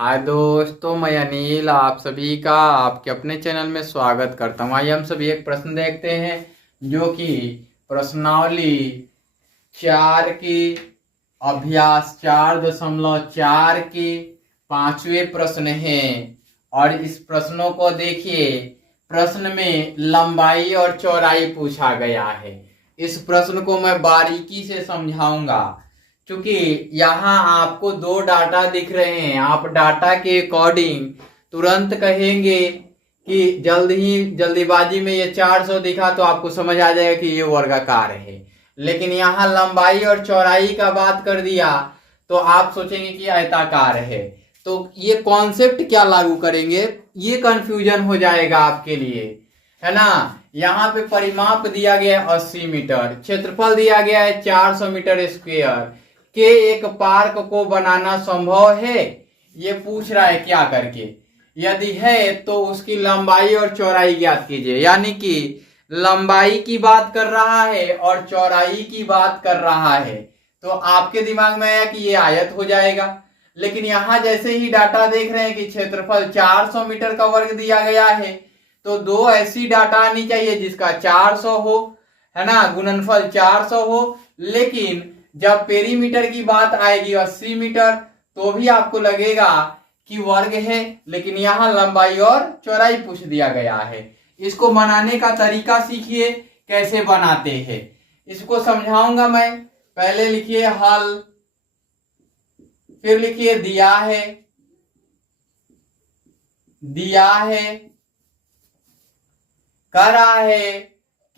हाय दोस्तों, मैं अनिल आप सभी का आपके अपने चैनल में स्वागत करता हूँ। आइए हम सभी एक प्रश्न देखते हैं जो कि प्रश्नावली 4 की अभ्यास 4.4 की 5वें प्रश्न है। और इस प्रश्नों को देखिए, प्रश्न में लंबाई और चौड़ाई पूछा गया है। इस प्रश्न को मैं बारीकी से समझाऊंगा क्योंकि यहाँ आपको दो डाटा दिख रहे हैं। आप डाटा के अकॉर्डिंग तुरंत कहेंगे कि जल्दीबाजी में ये 400 दिखा तो आपको समझ आ जाएगा कि ये वर्गाकार है। लेकिन यहाँ लंबाई और चौड़ाई का बात कर दिया तो आप सोचेंगे कि आयताकार है। तो ये कॉन्सेप्ट क्या लागू करेंगे, ये कंफ्यूजन हो जाएगा आपके लिए, है ना। यहाँ पे परिमाप दिया गया है 80 मीटर, क्षेत्रफल दिया गया है 400 मीटर स्क्वायर के एक पार्क को बनाना संभव है, ये पूछ रहा है क्या करके। यदि है तो उसकी लंबाई और चौड़ाई ज्ञात कीजिए। यानी कि लंबाई की बात कर रहा है और चौड़ाई की बात कर रहा है, तो आपके दिमाग में आया कि ये आयत हो जाएगा। लेकिन यहां जैसे ही डाटा देख रहे हैं कि क्षेत्रफल 400 मीटर का वर्ग दिया गया है, तो दो ऐसी डाटा आनी चाहिए जिसका 400 हो, है ना, गुणनफल 400 हो। लेकिन जब पेरीमीटर की बात आएगी 80 मीटर, तो भी आपको लगेगा कि वर्ग है, लेकिन यहाँ लंबाई और चौड़ाई पूछ दिया गया है। इसको बनाने का तरीका सीखिए, कैसे बनाते हैं इसको समझाऊंगा मैं। पहले लिखिए हल, फिर लिखिए दिया है, कह रहा है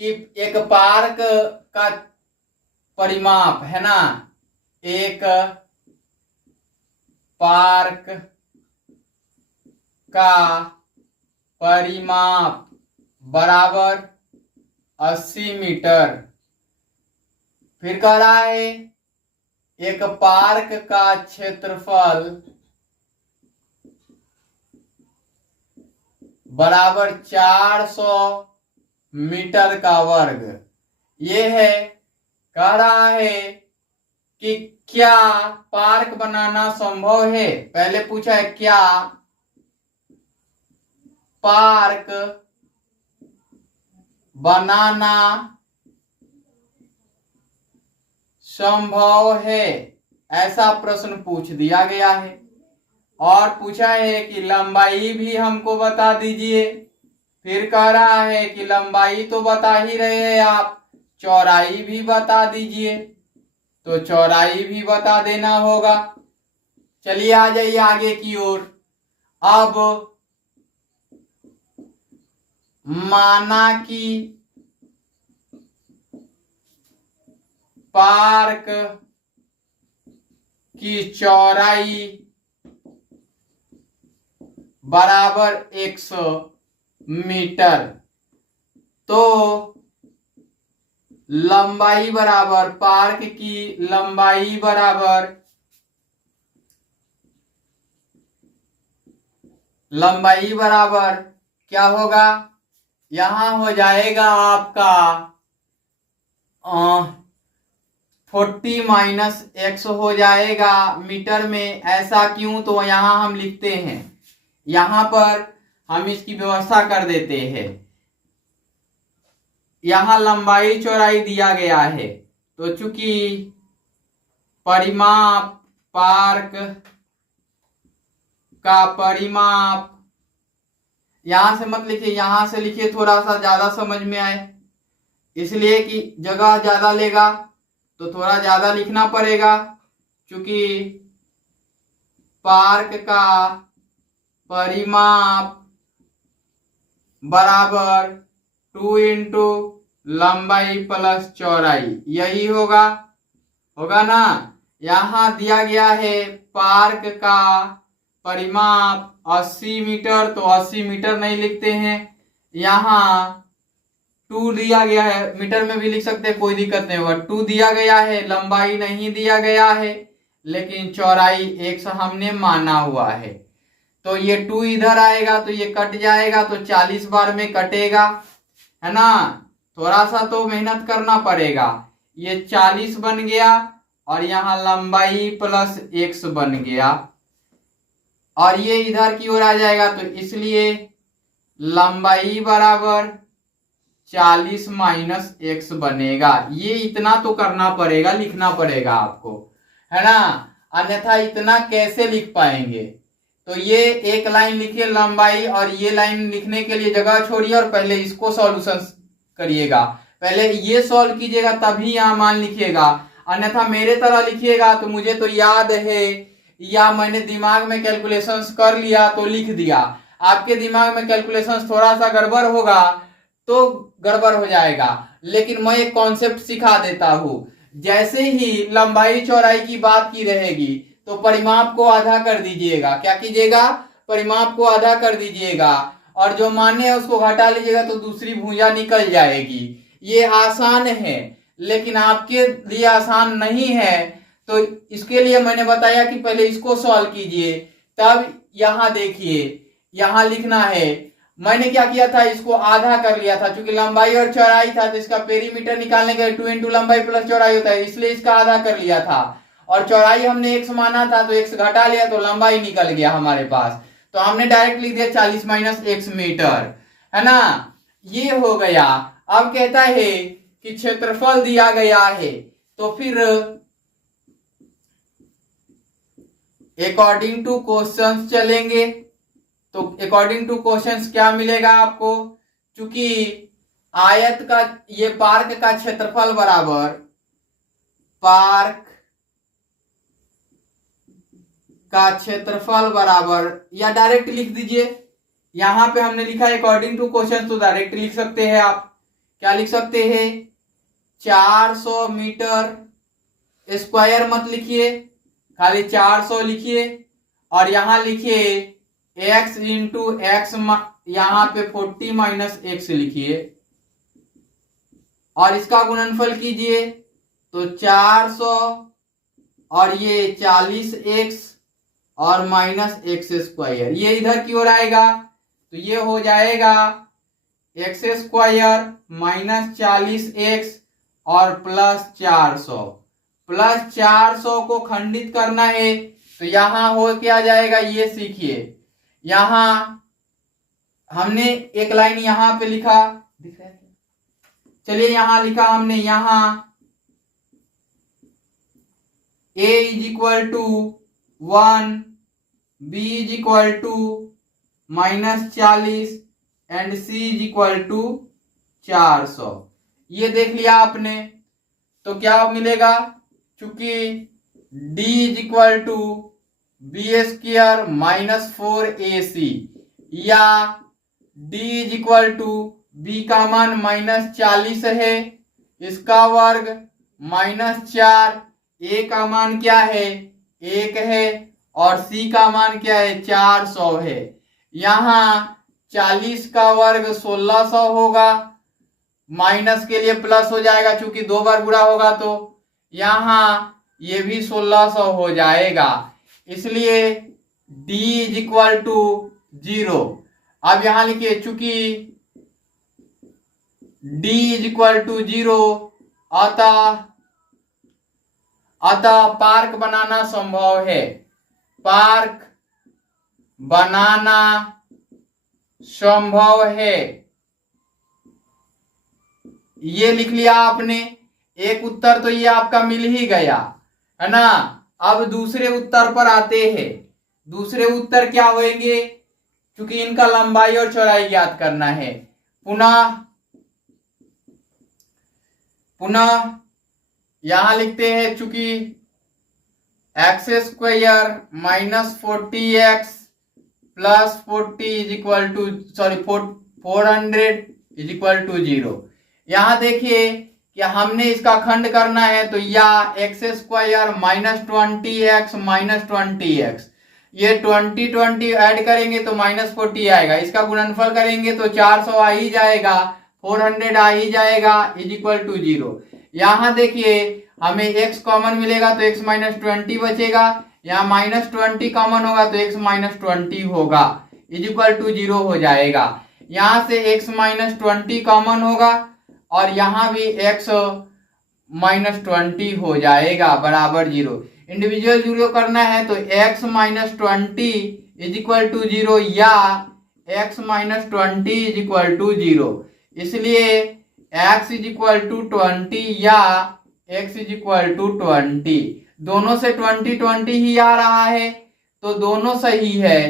कि एक पार्क का परिमाप, है ना, एक पार्क का परिमाप बराबर 80 मीटर। फिर कह रहा है एक पार्क का क्षेत्रफल बराबर 400 मीटर का वर्ग। ये है, कह रहा है कि क्या पार्क बनाना संभव है। पहले पूछा है क्या पार्क बनाना संभव है, ऐसा प्रश्न पूछ दिया गया है। और पूछा है कि लंबाई भी हमको बता दीजिए। फिर कह रहा है कि लंबाई तो बता ही रहे हैं आप, चौड़ाई भी बता दीजिए, तो चौड़ाई भी बता देना होगा। चलिए आ जाइए आगे की ओर। अब माना कि पार्क की चौड़ाई बराबर 100 मीटर, तो लंबाई बराबर, पार्क की लंबाई बराबर, क्या होगा, यहां हो जाएगा आपका 40 माइनस x हो जाएगा मीटर में। ऐसा क्यों, तो यहां हम लिखते हैं, यहां पर हम इसकी व्यवस्था कर देते हैं। यहां लंबाई चौड़ाई दिया गया है, तो चूंकि परिमाप, पार्क का परिमाप, यहां से मत लिखिए, यहां से लिखिए थोड़ा सा ज्यादा समझ में आए, इसलिए कि जगह ज्यादा लेगा तो थोड़ा ज्यादा लिखना पड़ेगा। क्योंकि पार्क का परिमाप बराबर 2 इंटू लंबाई प्लस चौड़ाई, यही होगा ना। यहां दिया गया है पार्क का परिमाप 80 मीटर, तो 80 मीटर नहीं लिखते हैं। यहां 2 दिया गया है, मीटर में भी लिख सकते हैं, कोई दिक्कत नहीं होगा। 2 दिया गया है, लंबाई नहीं दिया गया है, लेकिन चौड़ाई 100 हमने माना हुआ है। तो ये 2 इधर आएगा तो ये कट जाएगा, तो 40 बार में कटेगा, है ना। थोड़ा सा तो मेहनत करना पड़ेगा। ये 40 बन गया और यहाँ लंबाई प्लस x बन गया। और ये इधर की ओर आ जाएगा, तो इसलिए लंबाई बराबर 40 माइनस x बनेगा। ये इतना तो करना पड़ेगा, लिखना पड़ेगा आपको, है ना, अन्यथा इतना कैसे लिख पाएंगे। तो ये एक लाइन लिखिए लंबाई, और ये लाइन लिखने के लिए जगह छोड़िए और पहले इसको सॉल्यूशन करिएगा। पहले ये सॉल्व कीजिएगा तभी यहाँ मान लिखिएगा, अन्यथा मेरे तरह लिखिएगा तो मुझे तो याद है या मैंने दिमाग में कैलकुलेशंस कर लिया तो लिख दिया। आपके दिमाग में कैलकुलेशंस थोड़ा सा गड़बड़ होगा तो गड़बड़ हो जाएगा, लेकिन मैं एक कॉन्सेप्ट सिखा देता हूं। जैसे ही लंबाई चौड़ाई की बात की रहेगी तो परिमाप को आधा कर दीजिएगा। क्या कीजिएगा? परिमाप को आधा कर दीजिएगा, और जो माने है उसको घटा लीजिएगा तो दूसरी भुजा निकल जाएगी। ये आसान है, लेकिन आपके लिए आसान नहीं है, तो इसके लिए मैंने बताया कि पहले इसको सॉल्व कीजिए, तब यहां देखिए, यहां लिखना है। मैंने क्या किया था, इसको आधा कर लिया था, क्योंकि लंबाई और चौड़ाई था तो इसका पेरीमीटर निकालने के 2 इंटू लंबाई प्लस चौड़ाई होता है, इसलिए इसका आधा कर लिया था। और चौड़ाई हमने x माना था तो x घटा लिया तो लंबाई निकल गया हमारे पास, तो हमने डायरेक्ट लिख दिया 40 माइनस x मीटर, है ना। ये हो गया। अब कहता है कि क्षेत्रफल दिया गया है, तो फिर अकॉर्डिंग टू क्वेश्चंस चलेंगे। तो अकॉर्डिंग टू क्वेश्चंस क्या मिलेगा आपको, चूंकि आयत का ये पार्क का क्षेत्रफल बराबर पार्क का क्षेत्रफल बराबर, या डायरेक्ट लिख दीजिए, यहां पे हमने लिखा है अकॉर्डिंग टू क्वेश्चन, तो डायरेक्ट लिख सकते हैं आप। क्या लिख सकते हैं? 400 मीटर स्क्वायर मत लिखिए, खाली 400 लिखिए, और यहां लिखिए x इंटू एक्स, यहां पे 40 माइनस x लिखिए, और इसका गुणनफल कीजिए तो 400 और ये 40x और माइनस एक्स स्क्वायर, ये इधर की ओर आएगा तो ये हो जाएगा एक्स स्क्वायर माइनस 40x और प्लस 400। प्लस 400 को खंडित करना है तो यहां हो क्या जाएगा, ये सीखिए। यहां हमने एक लाइन यहां पे लिखा, दिख रहा है? चलिए यहां लिखा हमने, यहां a is equal to 1, b is equal to minus 40 and c is equal to 400। ये देख लिया आपने, तो क्या मिलेगा, चूंकि d is equal to B square minus 4ac, या d is equal to b का मान माइनस 40 है, इसका वर्ग माइनस 4, a का मान क्या है, 1 है, और c का मान क्या है, 400 है। यहां 40 का वर्ग 1600 होगा, माइनस के लिए प्लस हो जाएगा क्योंकि 2 बार गुणा होगा, तो यहां ये भी 1600 हो जाएगा, इसलिए d इज इक्वल टू 0। अब यहां लिखिए, चूंकि d इज इक्वल टू 0, अतः पार्क बनाना संभव है, पार्क बनाना संभव है। ये लिख लिया आपने, एक उत्तर तो ये आपका मिल ही गया, है ना। अब दूसरे उत्तर पर आते हैं। दूसरे उत्तर क्या होंगे, क्योंकि इनका लंबाई और चौड़ाई ज्ञात करना है। पुनः यहां लिखते हैं, चूंकि X square minus 40x plus 40 is equal to 400 is equal to 0। यहां देखिए कि हमने इसका खंड करना है, तो या x square minus 20x minus 20x, ये 20 ऐड करेंगे तो माइनस 40 आएगा, इसका गुणनफल करेंगे तो 400 आ ही जाएगा, 400 आ ही जाएगा, इज इक्वल टू 0। यहां देखिए हमें x कॉमन मिलेगा तो x माइनस 20 बचेगा, यहाँ माइनस 20 कॉमन होगा तो x माइनस 20 होगा, इज इक्वल टू 0 हो जाएगा। यहां से x माइनस 20 कॉमन होगा और यहां भी x माइनस 20 हो जाएगा बराबर 0। इंडिविजुअल जीरो करना है तो x minus 20 is equal to 0 या x minus 20 is equal to 0। इसलिए x इज इक्वल टू 20 या x इज इक्वल टू 20। दोनों से 20 20 ही आ रहा है तो दोनों सही है।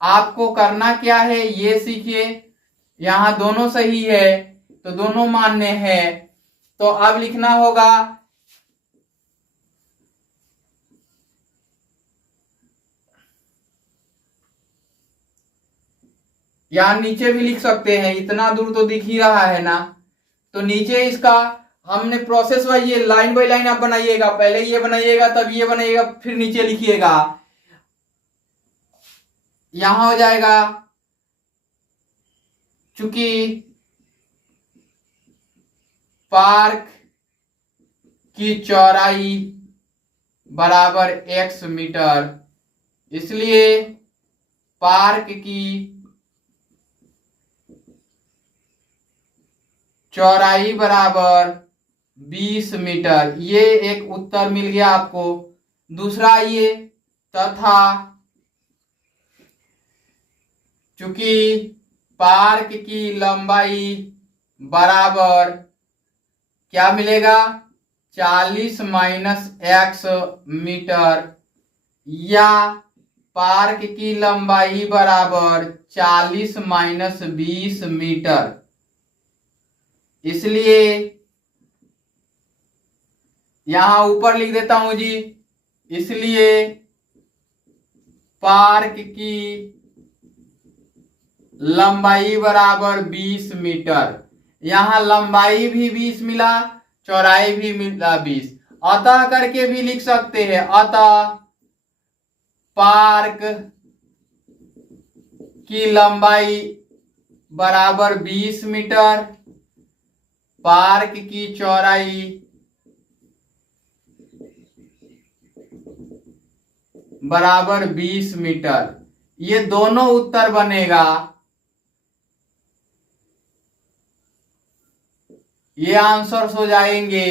आपको करना क्या है ये सीखिए। यहाँ दोनों सही है तो दोनों मान्य है। तो अब लिखना होगा यहाँ नीचे भी लिख सकते हैं, इतना दूर तो दिख ही रहा है ना। तो नीचे इसका हमने प्रोसेस वाइज ये लाइन बाय लाइन आप बनाइएगा। पहले ये बनाइएगा तब ये बनाइएगा फिर नीचे लिखिएगा। यहां हो जाएगा चूंकि पार्क की चौड़ाई बराबर x मीटर, इसलिए पार्क की चौड़ाई बराबर 20 मीटर। ये एक उत्तर मिल गया आपको। दूसरा ये तथा चूंकि पार्क की लंबाई बराबर क्या मिलेगा 40 माइनस x मीटर या पार्क की लंबाई बराबर 40 माइनस 20 मीटर। इसलिए यहां ऊपर लिख देता हूं जी। इसलिए पार्क की लंबाई बराबर 20 मीटर। यहां लंबाई भी 20 मिला, चौड़ाई भी मिला 20। अतः करके भी लिख सकते हैं। अतः पार्क की लंबाई बराबर 20 मीटर, पार्क की चौड़ाई बराबर 20 मीटर। ये दोनों उत्तर बनेगा। ये आंसर्स हो जाएंगे